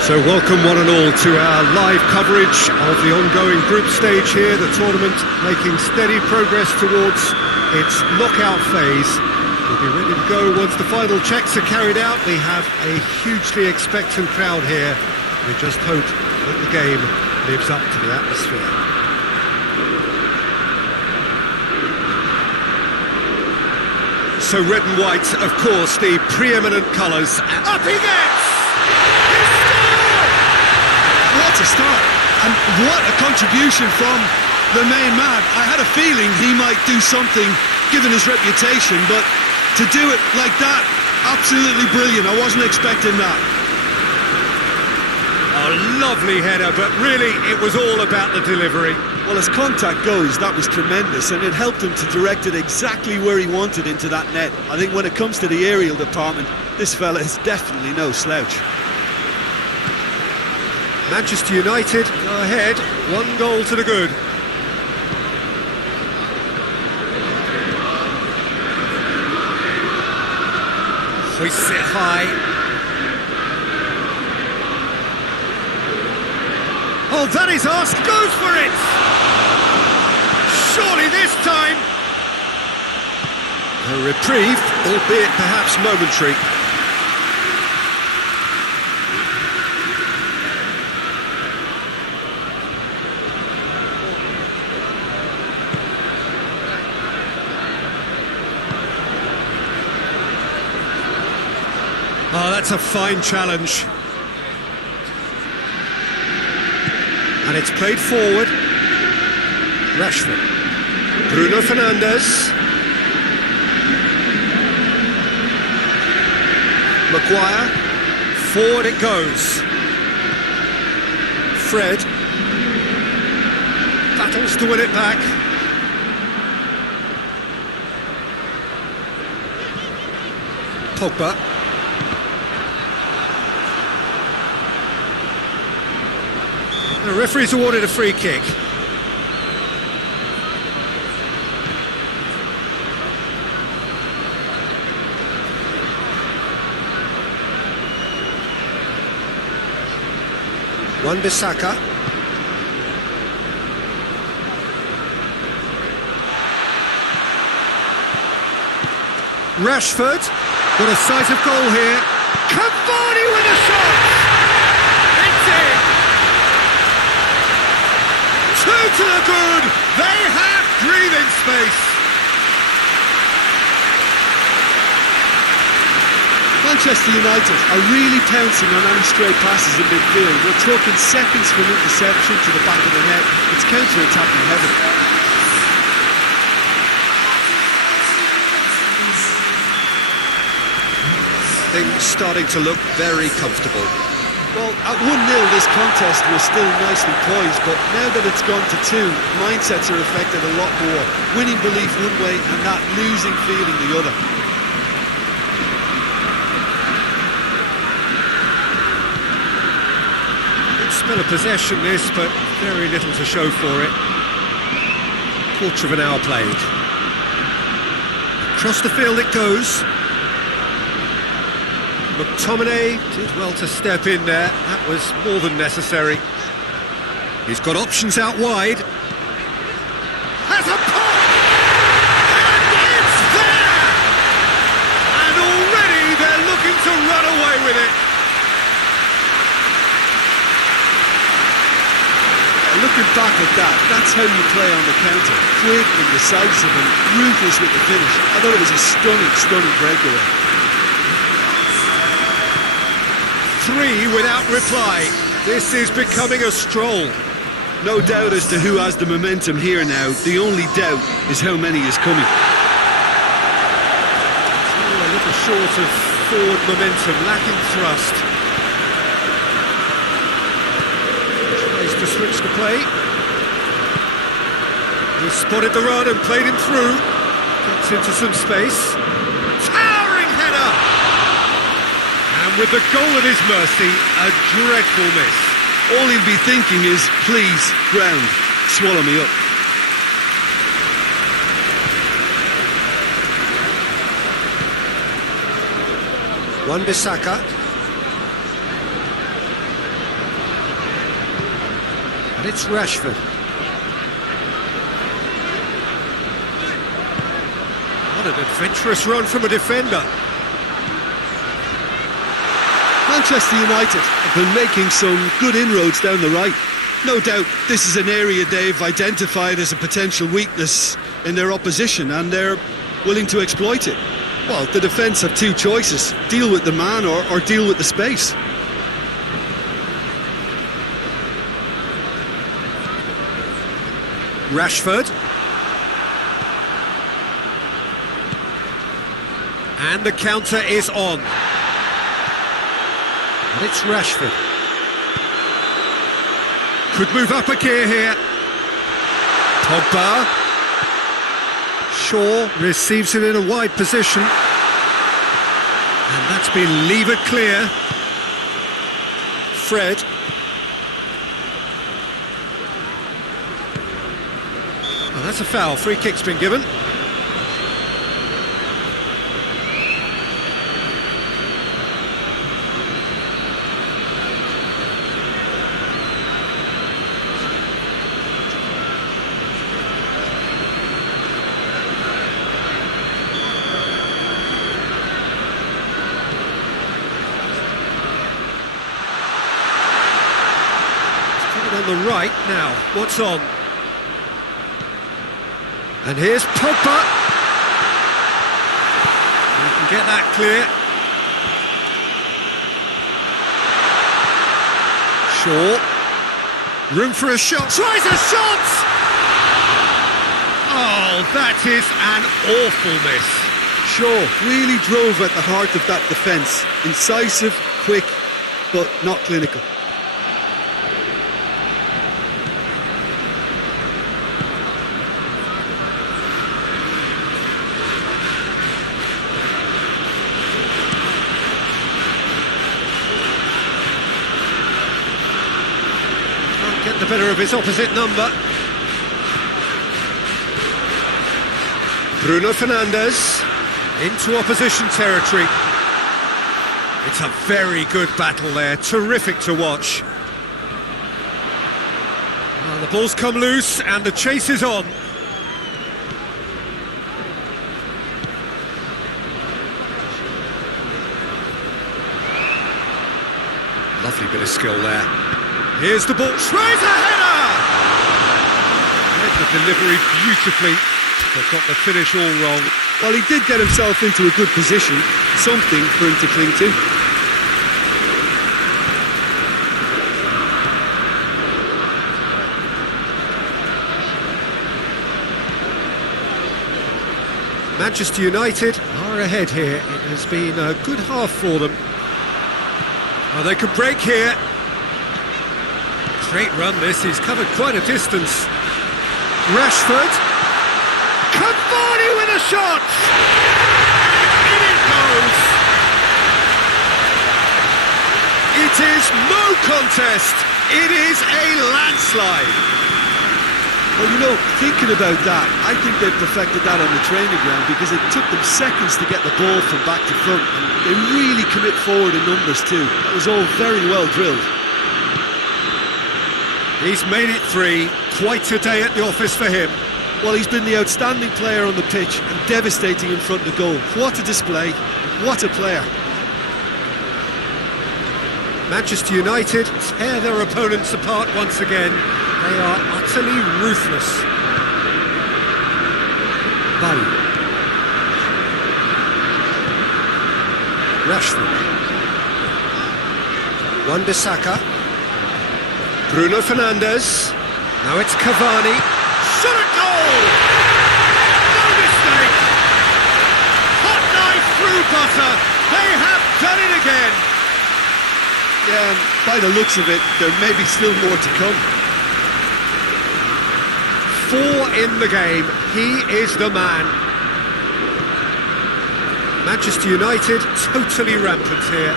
So welcome one and all to our live coverage of the ongoing group stage here, the tournament making steady progress towards its knockout phase. We'll be ready to go once the final checks are carried out. We have a hugely expectant crowd here. We just hope that the game lives up to the atmosphere. So red and white, of course, the preeminent colours. Up he gets! What a start, and what a contribution from the main man. I had a feeling he might do something given his reputation, but to do it like that, absolutely brilliant. I wasn't expecting that. A lovely header, but really it was all about the delivery. Well, as contact goes, that was tremendous, and it helped him to direct it exactly where he wanted into that net. I think when it comes to the aerial department, this fella is definitely no slouch. Manchester United go ahead, 1 goal to the good. Hoists it high. Oh, that is us, goes for it! Surely this time! A reprieve, albeit perhaps momentary. Oh, that's a fine challenge. And it's played forward. Rashford. Bruno Fernandes. Maguire. Forward it goes. Fred. Battles to win it back. Pogba. The referee's awarded a free kick. Wan-Bissaka. Rashford. What a sight of goal here. Cavani with a shot! It's in! 2 to the good! They have breathing space! Manchester United are really pouncing on any stray passes in midfield. We're talking seconds from interception to the back of the net. It's counter-attacking heaven. Things starting to look very comfortable. Well, at 1-0 this contest was still nicely poised, but now that it's gone to 2, mindsets are affected a lot more. Winning belief one way and that losing feeling the other. Good spell of possession this, but very little to show for it. Quarter of an hour played. Across the field it goes. McTominay did well to step in there. That was more than necessary. He's got options out wide. Has a pop! And it's there! And already they're looking to run away with it. Looking back at that, that's how you play on the counter. Quick and decisive and ruthless with the finish. I thought it was a stunning breakaway. 3 without reply. This is becoming a stroll. No doubt as to who has the momentum here now. The only doubt is how many is coming. A little short of forward momentum, lacking thrust. Tries to switch the play. He spotted the run and played him through. Gets into some space. Towering header! And with the goal at his mercy, a dreadful miss. All he'll be thinking is, please, ground, swallow me up. Wan-Bissaka. And it's Rashford. What an adventurous run from a defender. Manchester United have been making some good inroads down the right. No doubt this is an area they've identified as a potential weakness in their opposition, and they're willing to exploit it. Well, the defence have two choices: deal with the man or deal with the space. Rashford. And the counter is on. And it's Rashford. Could move up a gear here. Pogba. Shaw receives it in a wide position. And that's been levered clear. Fred. Oh, that's a foul. Free kick's been given. On the right now, what's on? And here's Pogba. We can get that clear. Shaw. Room for a shot. Tries a shot! Oh, that is an awful miss. Shaw really drove at the heart of that defence. Incisive, quick, but not clinical. Get the better of his opposite number. Bruno Fernandes into opposition territory. It's a very good battle there, terrific to watch. Well, the ball's come loose and the chase is on. Lovely bit of skill there. Here's the ball, tries a header! Read the delivery beautifully, but got the finish all wrong. Well, he did get himself into a good position, something for him to cling to. Manchester United are ahead here. It has been a good half for them. Well, they could break here. Great run this, he's covered quite a distance. Rashford. Cavani with a shot! In it goes! It is no contest, it is a landslide. Well, you know, thinking about that, I think they perfected that on the training ground because it took them seconds to get the ball from back to front. And they really commit forward in numbers too. That was all very well drilled. He's made it three, quite a day at the office for him. Well, he's been the outstanding player on the pitch and devastating in front of goal. What a display, what a player. Manchester United tear their opponents apart once again. They are utterly ruthless. Bali. Rashford. Wan-Bissaka. Bruno Fernandes. Now it's Cavani. Shot at goal! No mistake! Hot knife through butter. They have done it again. Yeah, and by the looks of it, there may be still more to come. 4 in the game. He is the man. Manchester United totally rampant here.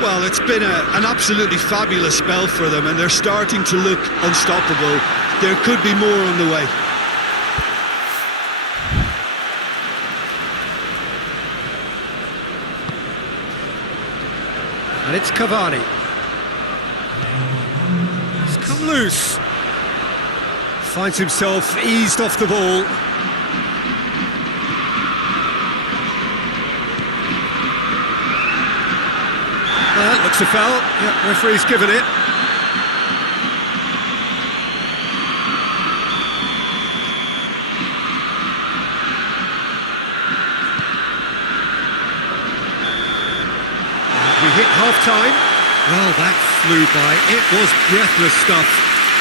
Well, it's been an absolutely fabulous spell for them, and they're starting to look unstoppable. There could be more on the way. And it's Cavani. It's come loose. Finds himself eased off the ball. That looks a foul. Yep, referee's given it. We hit half-time. Well, that flew by. It was breathless stuff.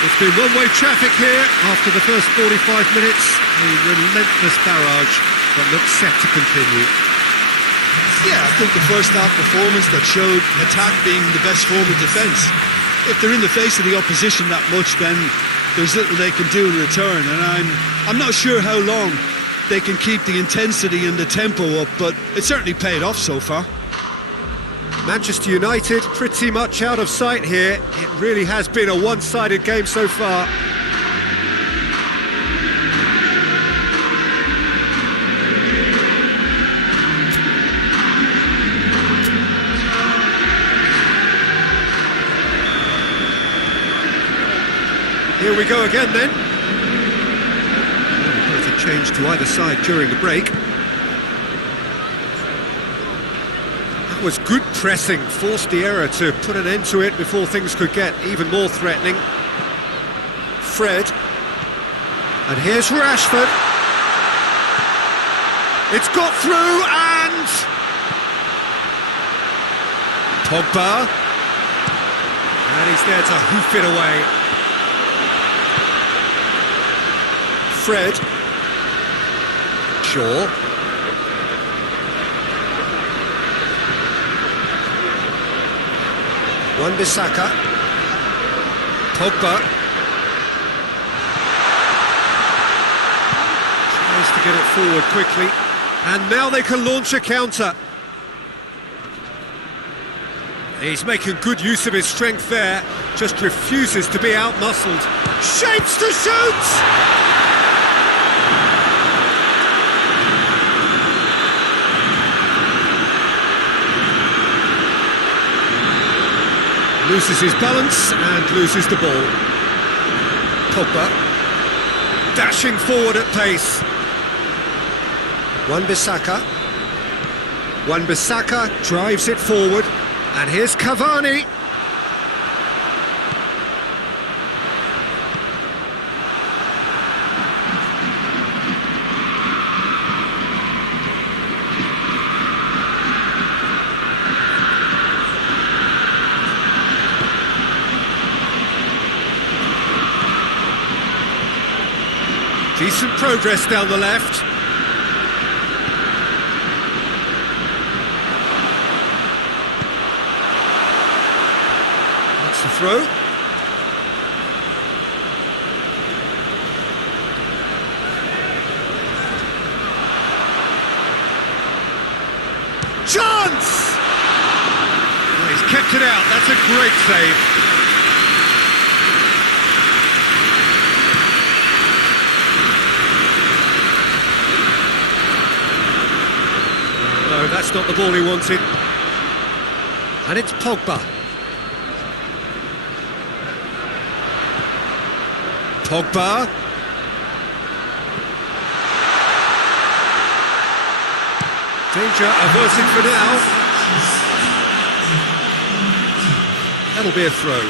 It's been one-way traffic here after the first 45 minutes. A relentless barrage that looks set to continue. Yeah, I think the first half performance that showed attack being the best form of defence. If they're in the face of the opposition that much, then there's little they can do in return. And I'm not sure how long they can keep the intensity and the tempo up, but it certainly paid off so far. Manchester United pretty much out of sight here. It really has been a one-sided game so far. Here we go again then. Both a change to either side during the break. That was good pressing, forced the error to put an end to it before things could get even more threatening. Fred. And here's Rashford. It's got through and... Pogba. And he's there to hoof it away. Fred. Shaw. Wan-Bissaka. Pogba. Tries to get it forward quickly. And now they can launch a counter. He's making good use of his strength there. Just refuses to be out-muscled. Shapes to shoot! Loses his balance and loses the ball. Pogba dashing forward at pace. Wan-Bissaka. Wan-Bissaka drives it forward. And here's Cavani. Decent progress down the left. That's the throw. Chance! Oh, he's kept it out. That's a great save. No, that's not the ball he wanted. And it's Pogba. Pogba. Danger averted for now. That'll be a throw.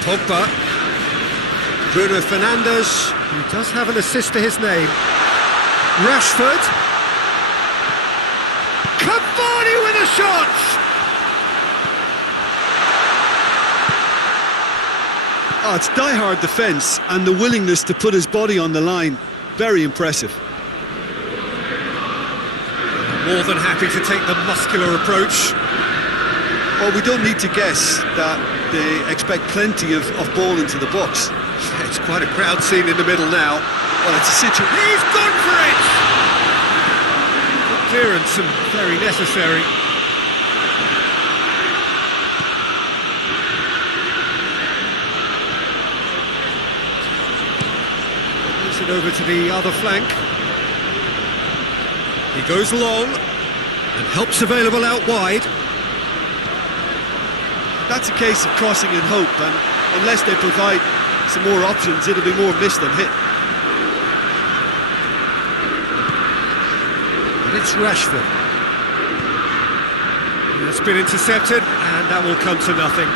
Pogba, Bruno Fernandes, who does have an assist to his name. Rashford. Cavani with a shot! Oh, it's die-hard defence and the willingness to put his body on the line. Very impressive. More than happy to take the muscular approach. Well, we don't need to guess that they expect plenty of ball into the box. It's quite a crowd scene in the middle now. Well, it's a situation. He's gone for it! Good clearance and very necessary. Moves it over to the other flank. He goes long, and help's available out wide. That's a case of crossing in hope, and unless they provide some more options, it'll be more miss than hit. And it's Rashford. That's been intercepted, and that will come to nothing.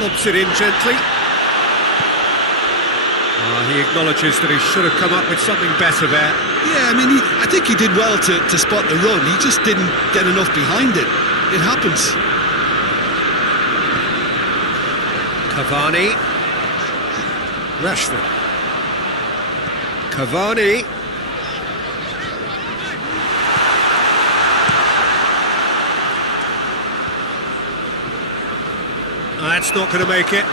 Lobs it in gently. He acknowledges that he should have come up with something better there. Yeah, I mean, I think he did well to spot the run. He just didn't get enough behind it. It happens. Cavani. Rashford. Cavani. That's not going to make it.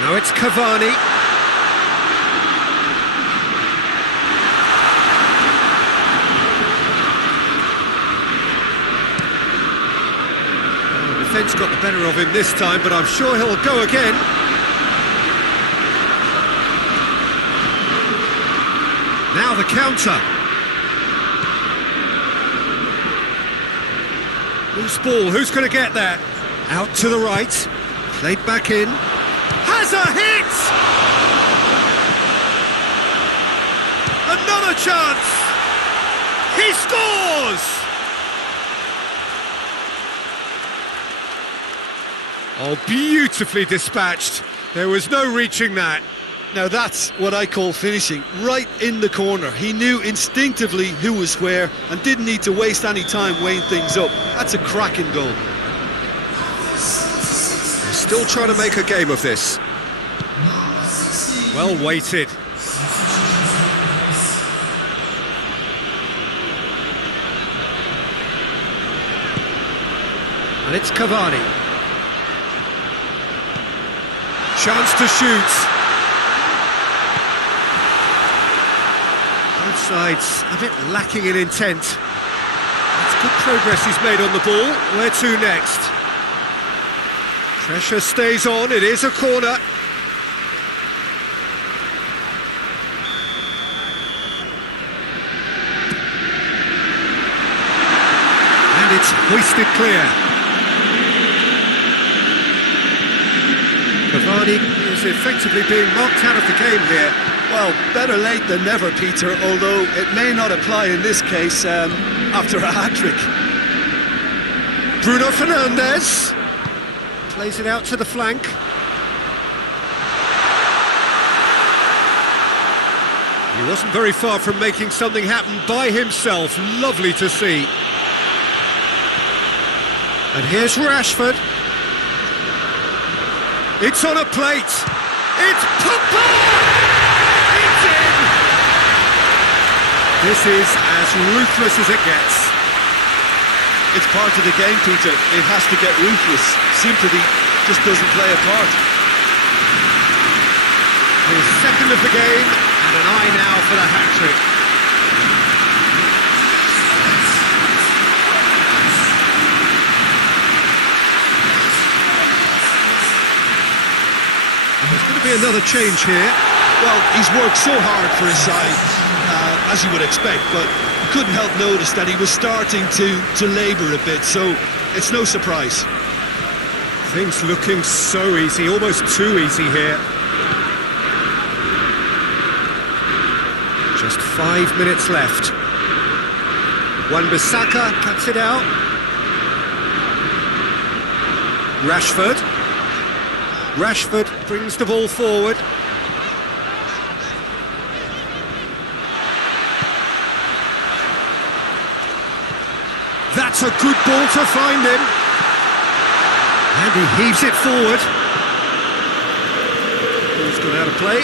Now it's Cavani. The defence got the better of him this time, but I'm sure he'll go again. Now the counter. Loose ball, who's going to get that? Out to the right. Played back in. Has a hit! Another chance! He scores! Oh, beautifully dispatched. There was no reaching that. Now that's what I call finishing, right in the corner. He knew instinctively who was where and didn't need to waste any time weighing things up. That's a cracking goal. Still trying to make a game of this. Well weighted. And it's Cavani. Chance to shoot. Both sides a bit lacking in intent. That's good progress he's made on the ball. Where to next? Pressure stays on, it is a corner. And it's hoisted clear. Cavani is effectively being marked out of the game here. Well, better late than never, Peter, although it may not apply in this case after a hat-trick. Bruno Fernandes. Plays it out to the flank. He wasn't very far from making something happen by himself. Lovely to see. And here's Rashford. It's on a plate. It's Pogba! It's in! This is as ruthless as it gets. It's part of the game, Peter. It has to get ruthless. Sympathy just doesn't play a part. His second of the game, and an eye now for the hat-trick. There's going to be another change here. Well, he's worked so hard for his side, as you would expect, but couldn't help notice that he was starting to labour a bit, so it's no surprise. Things looking so easy, almost too easy here. Just 5 minutes left. Wan-Bissaka cuts it out. Rashford. Rashford brings the ball forward. That's a good ball to find him. And he heaves it forward. Ball's gone out of play.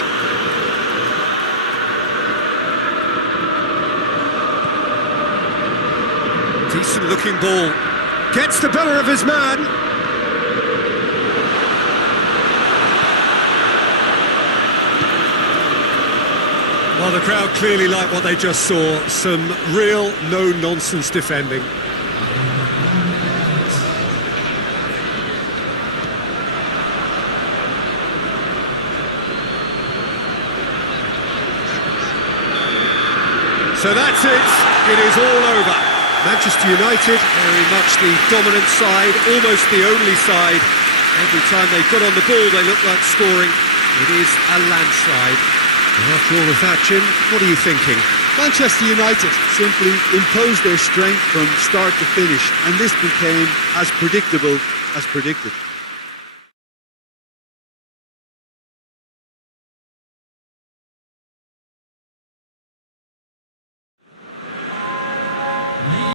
Decent looking ball. Gets the better of his man. Well, the crowd clearly like what they just saw. Some real no-nonsense defending. So that's it. It is all over. Manchester United, very much the dominant side, almost the only side. Every time they got on the ball, they looked like scoring. It is a landslide. And after all of that, Jim, what are you thinking? Manchester United simply imposed their strength from start to finish, and this became as predictable as predicted.